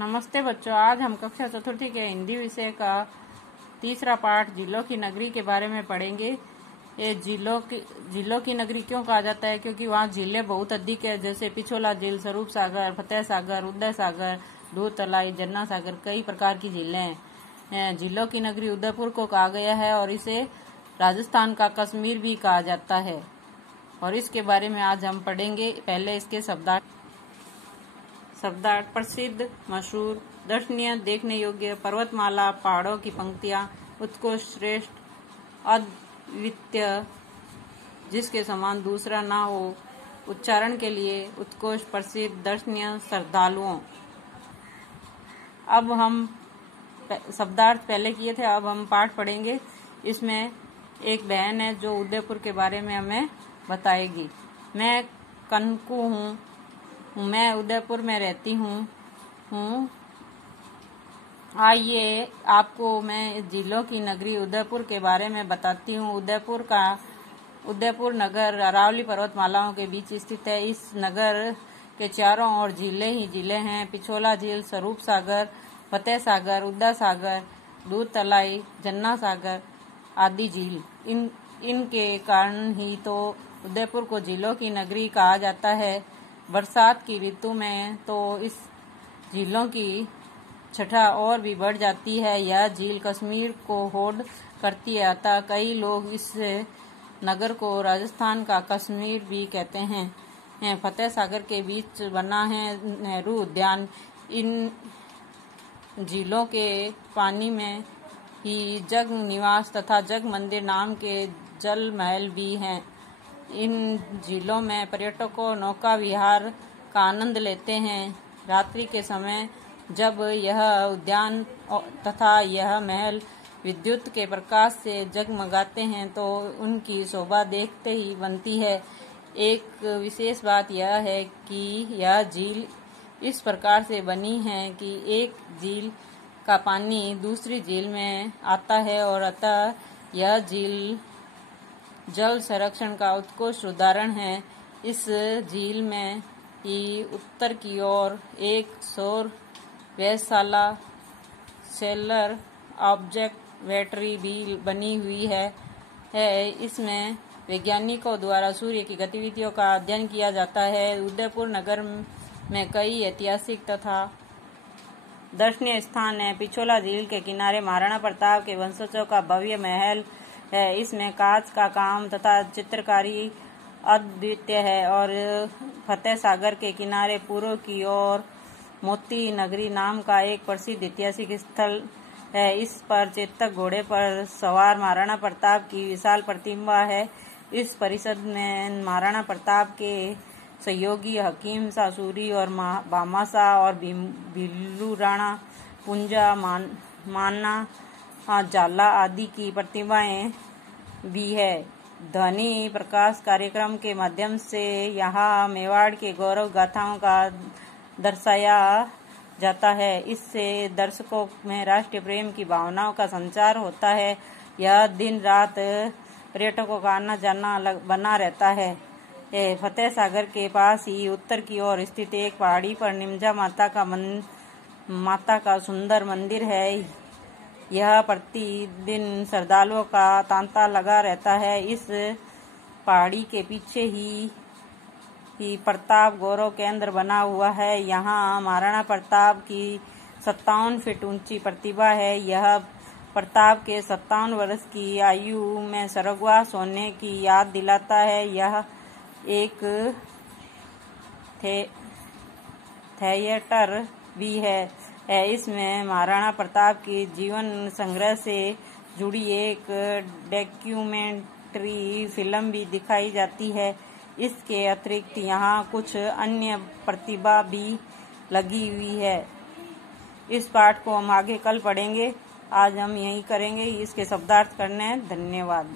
नमस्ते बच्चों, आज हम कक्षा चतुर्थी के हिंदी विषय का तीसरा पाठ जिलों की नगरी के बारे में पढ़ेंगे। ये जिलों की नगरी क्यों कहा जाता है? क्योंकि वहाँ झीलें बहुत अधिक है, जैसे पिछोला झील, स्वरूप सागर, फतेह सागर, उदय सागर, दूध तलाई, जन्ना सागर, कई प्रकार की झीलें हैं। जिलों की नगरी उदयपुर को कहा गया है और इसे राजस्थान का कश्मीर भी कहा जाता है, और इसके बारे में आज हम पढ़ेंगे। पहले इसके शब्दार्थ। प्रसिद्ध, मशहूर, दर्शनीय, देखने योग्य, पर्वतमाला, पहाड़ों की पंक्तियां, उत्कृष्ट, श्रेष्ठ, अद्वितीय, जिसके समान दूसरा ना हो, उच्चारण के लिए उत्कृष्ट, प्रसिद्ध, दर्शनीय, श्रद्धालुओं। अब हम शब्दार्थ पहले किए थे, अब हम पाठ पढ़ेंगे। इसमें एक बहन है जो उदयपुर के बारे में हमें बताएगी। मैं कनकू हूँ, मैं उदयपुर में रहती हूँ। आइए आपको मैं जिलों की नगरी उदयपुर के बारे में बताती हूँ। उदयपुर नगर अरावली पर्वतमालाओं के बीच स्थित है। इस नगर के चारों ओर झीलें ही झीलें हैं। पिछोला झील, स्वरूप सागर, फतेह सागर, उदय सागर, दूध तलाई, जन्ना सागर आदि झील। इनके कारण ही तो उदयपुर को जिलों की नगरी कहा जाता है। बरसात की ऋतु में तो इस झीलों की छठा और भी बढ़ जाती है। यह झील कश्मीर को होड़ करती है, अतः कई लोग इस नगर को राजस्थान का कश्मीर भी कहते हैं। फतेह सागर के बीच बना है नेहरू उद्यान। इन झीलों के पानी में ही जग निवास तथा जग मंदिर नाम के जल महल भी हैं। इन झीलों में पर्यटकों नौका विहार का आनंद लेते हैं। रात्रि के समय जब यह उद्यान तथा यह महल विद्युत के प्रकाश से जगमगाते हैं तो उनकी शोभा देखते ही बनती है। एक विशेष बात यह है कि यह झील इस प्रकार से बनी है कि एक झील का पानी दूसरी झील में आता है, और अतः यह झील जल संरक्षण का उत्कृष्ट उदाहरण है। इस झील में ही उत्तर की ओर एक सौर वेधशाला, सोलर ऑब्जर्वेटरी भी बनी हुई है। इसमें वैज्ञानिकों द्वारा सूर्य की गतिविधियों का अध्ययन किया जाता है। उदयपुर नगर में कई ऐतिहासिक तथा दर्शनीय स्थान हैं। पिछोला झील के किनारे महाराणा प्रताप के वंशजों का भव्य महल है। इसमें कांच का काम तथा चित्रकारी अद्वितीय है। और फतेह सागर के किनारे पूर्व की ओर मोती नगरी नाम का एक प्रसिद्ध ऐतिहासिक स्थल है। इस पर चेतक घोड़े पर सवार महाराणा प्रताप की विशाल प्रतिमा है। इस परिसर में महाराणा प्रताप के सहयोगी हकीम शाह सूरी और भामाशाह और भीलू राणा, पुंजा, माना, जाला आदि की प्रतिमाएं भी है। ध्वनि प्रकाश कार्यक्रम के माध्यम से यहाँ मेवाड़ के गौरव गाथाओं का दर्शाया जाता है। इससे दर्शकों में राष्ट्रीय प्रेम की भावनाओं का संचार होता है। यह दिन रात पर्यटकों का आना जाना बना रहता है। फतेह सागर के पास ही उत्तर की ओर स्थित एक पहाड़ी पर निमजा माता का सुंदर मंदिर है। यह प्रतिदिन श्रद्धालुओं का तांता लगा रहता है। इस पहाड़ी के पीछे ही प्रताप गौरव केंद्र बना हुआ है। यहाँ महाराणा प्रताप की 57 फीट ऊंची प्रतिमा है। यह प्रताप के 57 वर्ष की आयु में स्वर्गवास होने की याद दिलाता है। यह एक थिएटर भी है। इसमें महाराणा प्रताप की जीवन संग्रह से जुड़ी एक डॉक्यूमेंट्री फिल्म भी दिखाई जाती है। इसके अतिरिक्त यहाँ कुछ अन्य प्रतिभा भी लगी हुई है। इस पाठ को हम आगे कल पढ़ेंगे। आज हम यही करेंगे। इसके शब्दार्थ करने हैं। धन्यवाद।